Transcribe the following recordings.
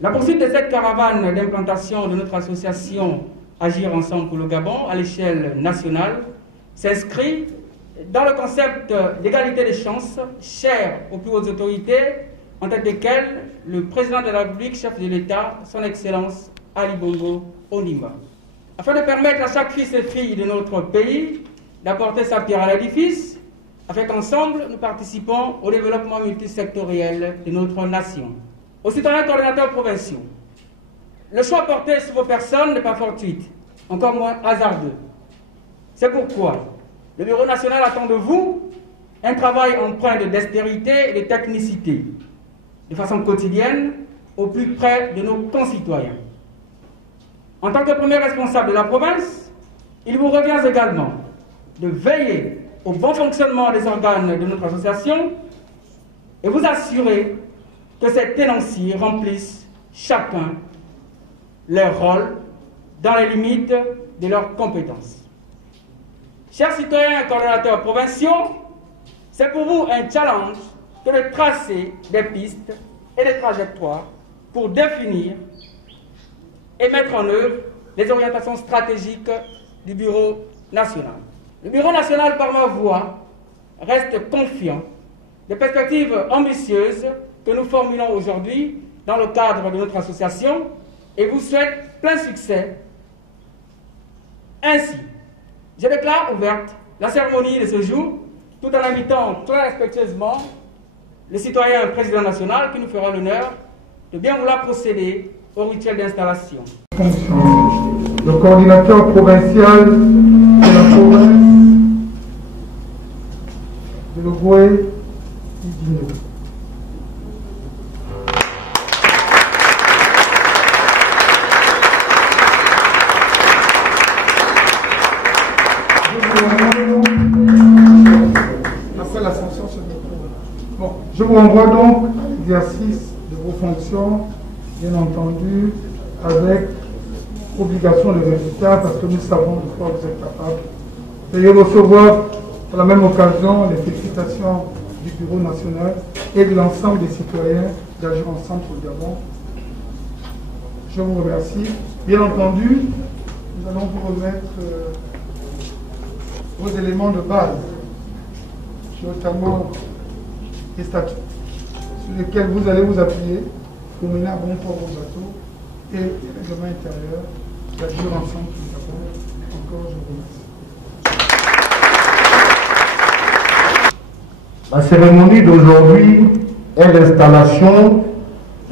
La poursuite de cette caravane d'implantation de notre association Agir ensemble pour le Gabon à l'échelle nationale s'inscrit dans le concept d'égalité des chances cher aux plus hautes autorités, en tête desquelles le président de la République, chef de l'État, son Excellence Ali Bongo Ondimba. Afin de permettre à chaque fils et fille de notre pays d'apporter sa pierre à l'édifice, afin qu'ensemble nous participons au développement multisectoriel de notre nation. Aux citoyens coordonnateurs provinciaux, le choix porté sur vos personnes n'est pas fortuit, encore moins hasardeux. C'est pourquoi le Bureau national attend de vous un travail empreint de dextérité et de technicité, de façon quotidienne, au plus près de nos concitoyens. En tant que premier responsable de la province, il vous revient également de veiller au bon fonctionnement des organes de notre association et vous assurer que ces tenanciers remplissent chacun leur rôle dans les limites de leurs compétences. Chers citoyens et coordonnateurs provinciaux, c'est pour vous un challenge que de tracer des pistes et des trajectoires pour définir et mettre en œuvre les orientations stratégiques du Bureau national. Le Bureau national, par ma voix, reste confiant des perspectives ambitieuses que nous formulons aujourd'hui dans le cadre de notre association et vous souhaite plein succès. Ainsi, je déclare ouverte la cérémonie de ce jour, tout en invitant très respectueusement le citoyen président national qui nous fera l'honneur de bien vouloir procéder au rituel d'installation. Le coordinateur provincial de la province de l'Ogooué-Idino. Après l'ascension sur le trône. Bon, je vous renvoie donc l'exercice de vos fonctions, bien entendu, avec obligation de résultat, parce que nous savons de quoi vous êtes capable. Veuillez recevoir par la même occasion les félicitations du Bureau national et de l'ensemble des citoyens d'Agir ensemble pour le Gabon. Je vous remercie. Bien entendu, nous allons vous remettre vos éléments de base, notamment les statuts sur lesquels vous allez vous appuyer pour mener à bon port vos bateaux et les règlements intérieurs d'Agir ensemble pour le Gabon. Encore, je vous remercie. La cérémonie d'aujourd'hui est l'installation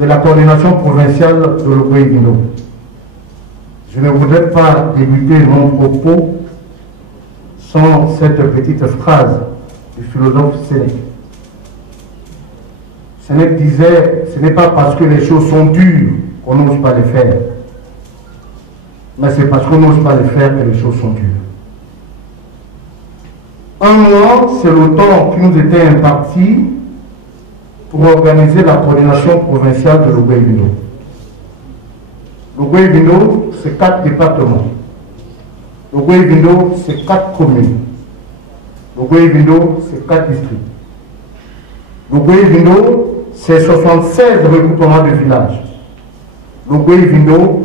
de la coordination provinciale de l'Ogooué-Idino. Je ne voudrais pas débuter mon propos sans cette petite phrase du philosophe Sénèque. Sénèque disait, ce n'est pas parce que les choses sont dures qu'on n'ose pas les faire, mais c'est parce qu'on n'ose pas les faire que les choses sont dures. Un mois, c'est le temps qui nous était imparti pour organiser la coordination provinciale de l'Ogooué-Idino. L'Ogooué-Idino, c'est 4 départements. L'Ogooué-Idino, c'est 4 communes. L'Ogooué-Idino, c'est 4 districts. L'Ogooué-Idino, c'est 76 regroupements de villages. L'Ogooué-Idino,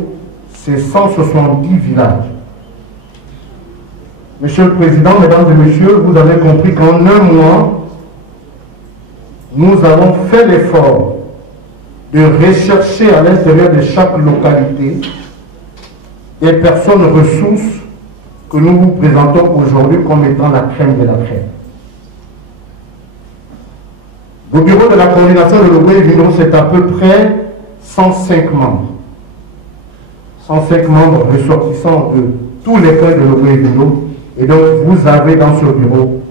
c'est 170 villages. Monsieur le Président, Mesdames et Messieurs, vous avez compris qu'en un mois, nous avons fait l'effort de rechercher à l'intérieur de chaque localité des personnes ressources que nous vous présentons aujourd'hui comme étant la crème de la crème. Le bureau de la coordination de l'Ogooué-Idino, c'est à peu près 105 membres. 105 membres ressortissants de tous les coins de l'Ogooué-Idino. Et donc, vous avez dans ce bureau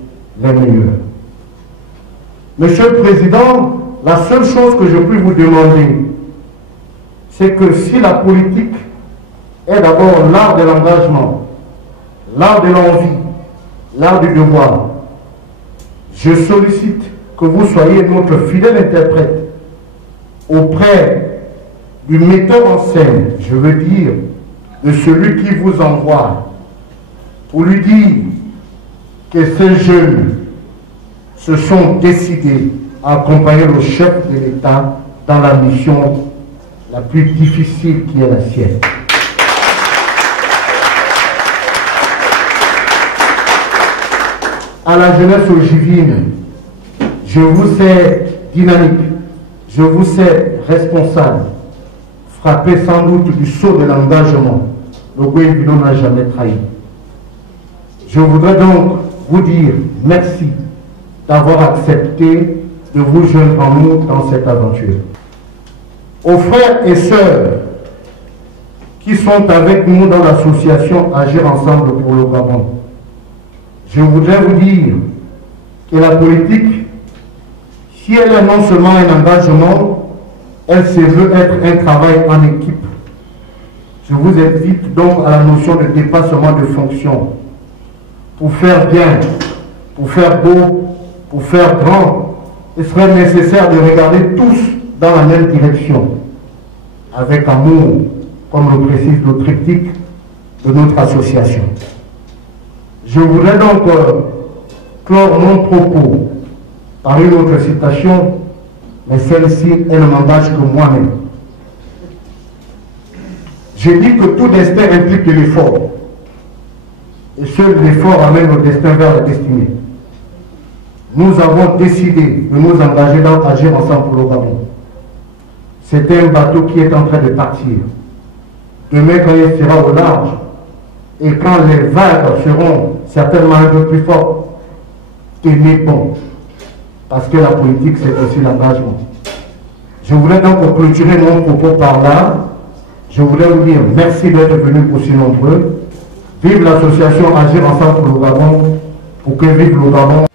les meilleurs. Monsieur le Président, la seule chose que je puis vous demander, c'est que si la politique est d'abord l'art de l'engagement, l'art de l'envie, l'art du devoir, je sollicite que vous soyez notre fidèle interprète auprès du metteur en scène, je veux dire, de celui qui vous envoie, pour lui dire que ces jeunes se sont décidés à accompagner le chef de l'État dans la mission la plus difficile qui est la sienne. À la jeunesse ogivine, je vous sais dynamique, je vous sais responsable, frappé sans doute du sceau de l'engagement. Le Guévino n'a jamais trahi. Je voudrais donc vous dire merci d'avoir accepté de vous joindre en nous dans cette aventure. Aux frères et sœurs qui sont avec nous dans l'association Agir Ensemble pour le Gabon, je voudrais vous dire que la politique, si elle est non seulement un engagement, elle se veut être un travail en équipe. Je vous invite donc à la notion de dépassement de fonction. Pour faire bien, pour faire beau, pour faire grand, il serait nécessaire de regarder tous dans la même direction, avec amour, comme le précise le triptyque de notre association. Je voudrais donc clore mon propos par une autre citation, mais celle-ci, elle ne m'engage que moi-même. Je dis que tout destin implique de l'effort, et seul l'effort amène le destin vers la destinée. Nous avons décidé de nous engager dans Agir Ensemble pour le Gabon. C'est un bateau qui est en train de partir. Demain, quand il sera au large, et quand les vagues seront certainement un peu plus fortes, tenez bon. Parce que la politique, c'est aussi l'engagement. Je voulais donc clôturer mon propos par là. Je voulais vous dire merci d'être venus aussi nombreux. Vive l'association Agir Ensemble pour le Gabon, pour que vive le Gabon.